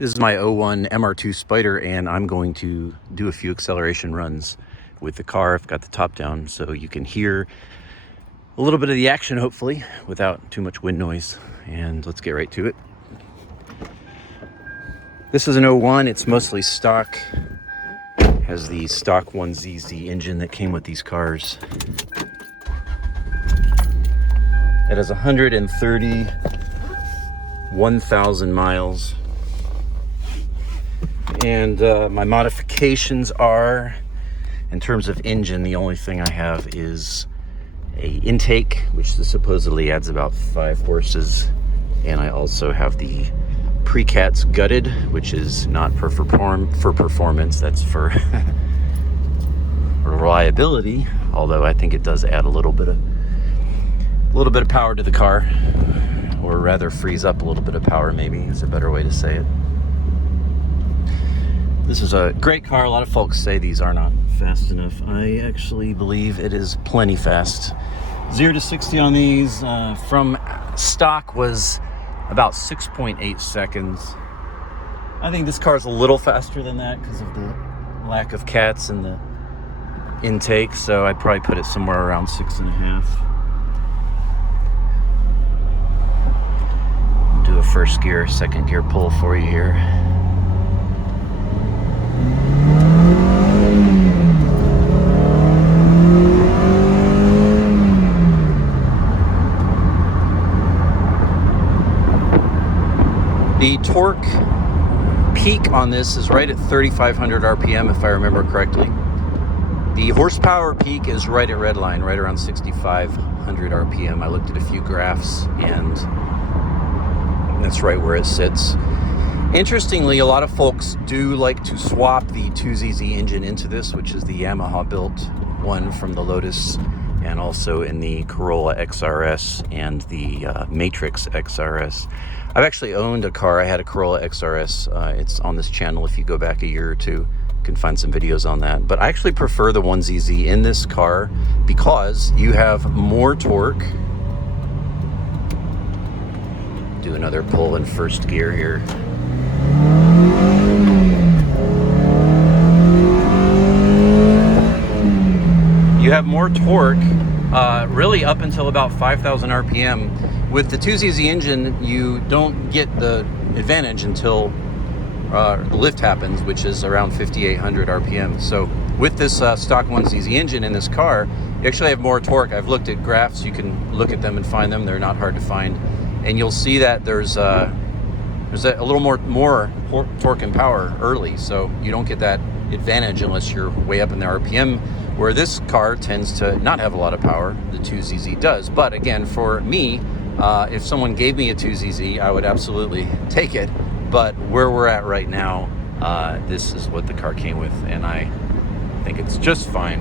This is my 01 MR2 Spyder, and I'm going to do a few acceleration runs with the car. I've got the top down so you can hear a little bit of the action, hopefully, without too much wind noise. And let's get right to it. This is an 01. It's mostly stock. Has the stock 1ZZ engine that came with these cars. It has 131,000 miles. And my modifications are, in terms of engine, the only thing I have is a intake, which supposedly adds about 5 horses. And I also have the Precats gutted, which is not for performance, that's for reliability. Although I think it does add a little bit of power to the car, or rather frees up a little bit of power, maybe is a better way to say it. This is a great car. A lot of folks say these are not fast enough. I actually believe it is plenty fast. 0 to 60 on these from stock was about 6.8 seconds. I think this car is a little faster than that because of the lack of cats in the intake, so I'd probably put it somewhere around 6.5. Do a first gear, second gear pull for you here. The torque peak on this is right at 3,500 RPM, if I remember correctly. The horsepower peak is right at redline, right around 6,500 RPM. I looked at a few graphs, and that's right where it sits. Interestingly, a lot of folks do like to swap the 2ZZ engine into this, which is the Yamaha built one from the Lotus, and also in the Corolla XRS and the Matrix XRS. I've actually owned a car. I had a Corolla XRS. It's on this channel. If you go back a year or two, you can find some videos on that. But I actually prefer the 1ZZ in this car because you have more torque. Do another pull in first gear here. You have more torque, really up until about 5,000 RPM. With the 2ZZ engine, you don't get the advantage until the lift happens, which is around 5,800 RPM. So with this stock 1ZZ engine in this car, you actually have more torque. I've looked at graphs. You can look at them and find them. They're not hard to find. And you'll see that there's a little more torque and power early. So you don't get that advantage unless you're way up in the RPM, where this car tends to not have a lot of power. The 2ZZ does. But again, for me, if someone gave me a 2ZZ, I would absolutely take it. But where we're at right now, this is what the car came with, and I think it's just fine.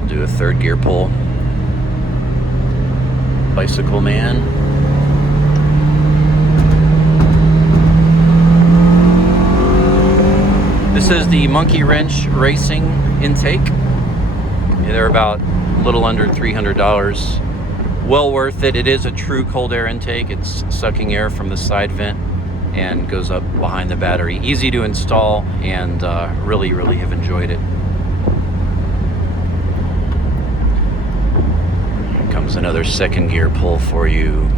I'll do a third gear pull. Bicycle man. This is the Monkey Wrench Racing intake. They're about a little under $300. Well worth it. It is a true cold air intake. It's sucking air from the side vent and goes up behind the battery. Easy to install, and really have enjoyed it. Here comes another second gear pull for you.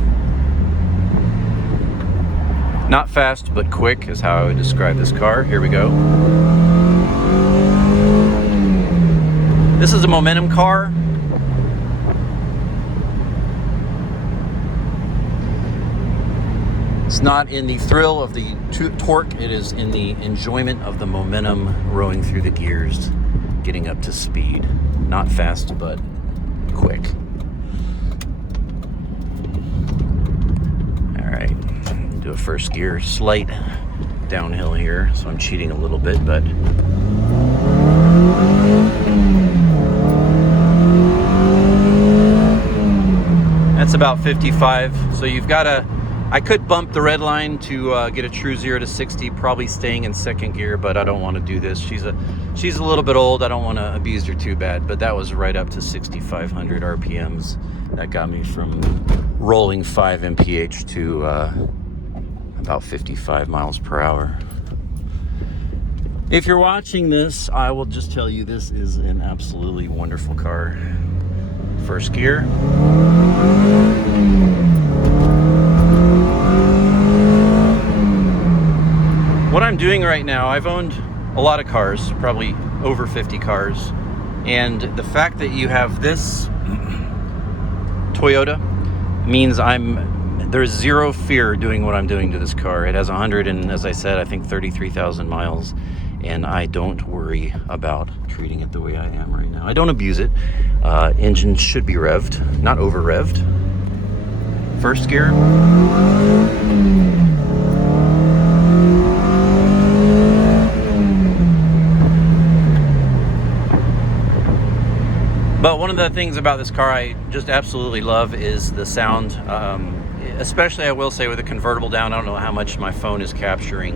Not fast, but quick is how I would describe this car. Here we go. This is a momentum car. It's not in the thrill of the torque, it is in the enjoyment of the momentum rowing through the gears, getting up to speed. Not fast, but quick. All right, do a first gear, slight downhill here, so I'm cheating a little bit, but that's about 55. So you've got to, I could bump the red line to get a true 0 to 60, probably staying in second gear, but I don't want to do this. She's a little bit old. I don't want to abuse her too bad, but that was right up to 6,500 RPMs. That got me from rolling 5 mph to about 55 miles per hour. If you're watching this, I will just tell you this is an absolutely wonderful car. First gear. What I'm doing right now, I've owned a lot of cars, probably over 50 cars, and the fact that you have this Toyota means there's zero fear doing what I'm doing to this car. It has 100 and, as I said, I think 33,000 miles, and I don't worry about treating it the way I am right now. I don't abuse it. Engine should be revved, not over revved. First gear. But one of the things about this car I just absolutely love is the sound. Especially, I will say, with the convertible down, I don't know how much my phone is capturing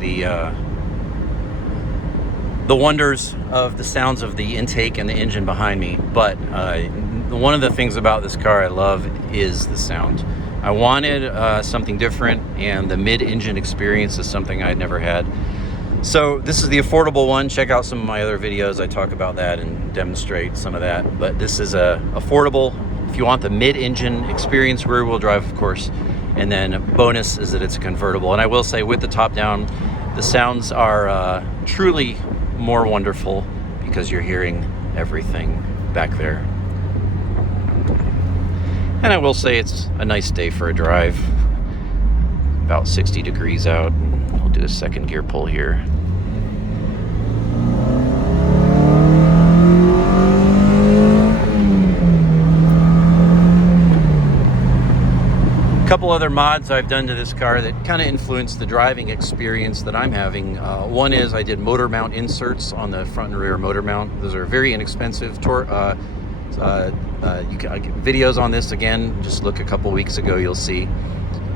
the wonders of the sounds of the intake and the engine behind me. But one of the things about this car I love is the sound. I wanted something different, and the mid-engine experience is something I'd never had. So this is the affordable one. Check out some of my other videos. I talk about that and demonstrate some of that. But this is affordable. If you want the mid-engine experience, rear-wheel drive, of course. And then bonus is that it's a convertible. And I will say, with the top down, the sounds are truly more wonderful because you're hearing everything back there. And I will say it's a nice day for a drive. About 60 degrees out. I'll do a second gear pull here. A couple other mods I've done to this car that kind of influenced the driving experience that I'm having. One is I did motor mount inserts on the front and rear motor mount. Those are very inexpensive. You can get videos on this again. Just look a couple weeks ago, you'll see.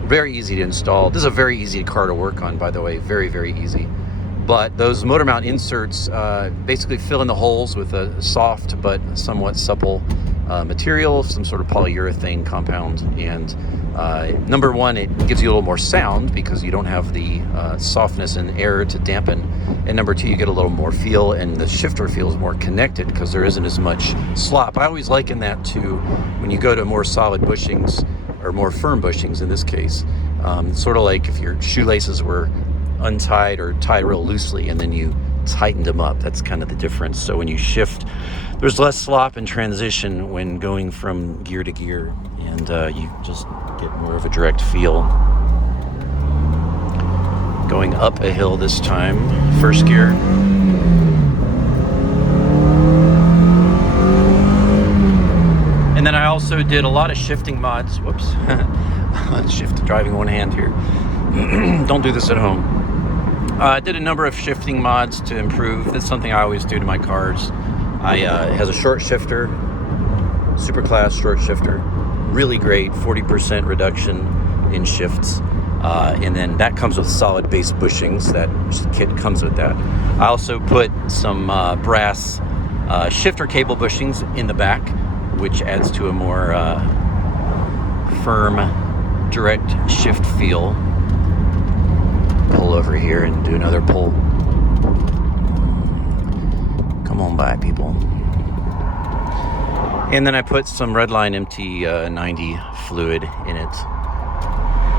Very easy to install. This is a very easy car to work on, by the way. Very, very easy. But those motor mount inserts basically fill in the holes with a soft but somewhat supple material, some sort of polyurethane compound. And number one, it gives you a little more sound because you don't have the softness and air to dampen. And number two, you get a little more feel, and the shifter feels more connected because there isn't as much slop. I always liken that to when you go to more solid bushings, or more firm bushings in this case. Sort of like if your shoelaces were untied or tied real loosely and then you tightened them up. That's kind of the difference. So when you shift, there's less slop and transition when going from gear to gear, and you just get more of a direct feel. Going up a hill this time, first gear. And then I also did a lot of shifting mods. Whoops. Driving one hand here. Don't do this at home. I did a number of shifting mods to improve. That's something I always do to my cars. It has a short shifter, super class short shifter. Really great, 40% reduction in shifts. And then that comes with solid base bushings. That kit comes with that. I also put some brass shifter cable bushings in the back, which adds to a more firm, direct shift feel. Pull over here and do another pull. Come on by, people. And then I put some Redline MT90 fluid in it,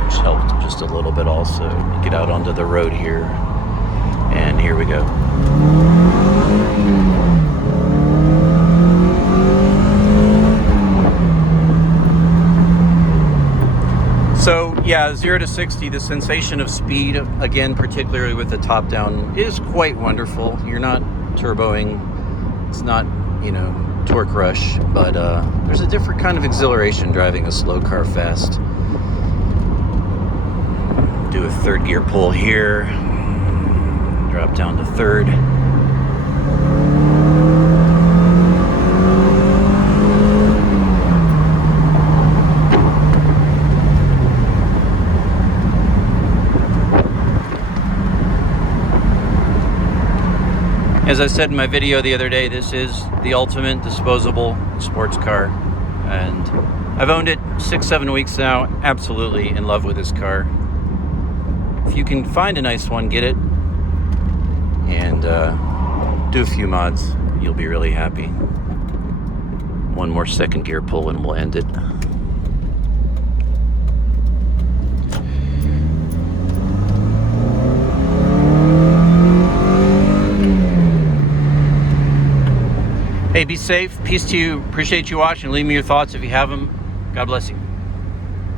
which helped just a little bit also. Get out onto the road here. And here we go. So yeah, 0 to 60, the sensation of speed, again, particularly with the top down, is quite wonderful. You're not turboing. It's not, torque rush, but there's a different kind of exhilaration driving a slow car fast. Do a third gear pull here. Drop down to third. As I said in my video the other day, this is the ultimate disposable sports car, and I've owned it 6-7 weeks now. Absolutely in love with this car. if you can find a nice one, get it. And do a few mods. You'll be really happy. One more second gear pull and we'll end it. Hey, be safe. Peace to you. Appreciate you watching. Leave me your thoughts if you have them. God bless you.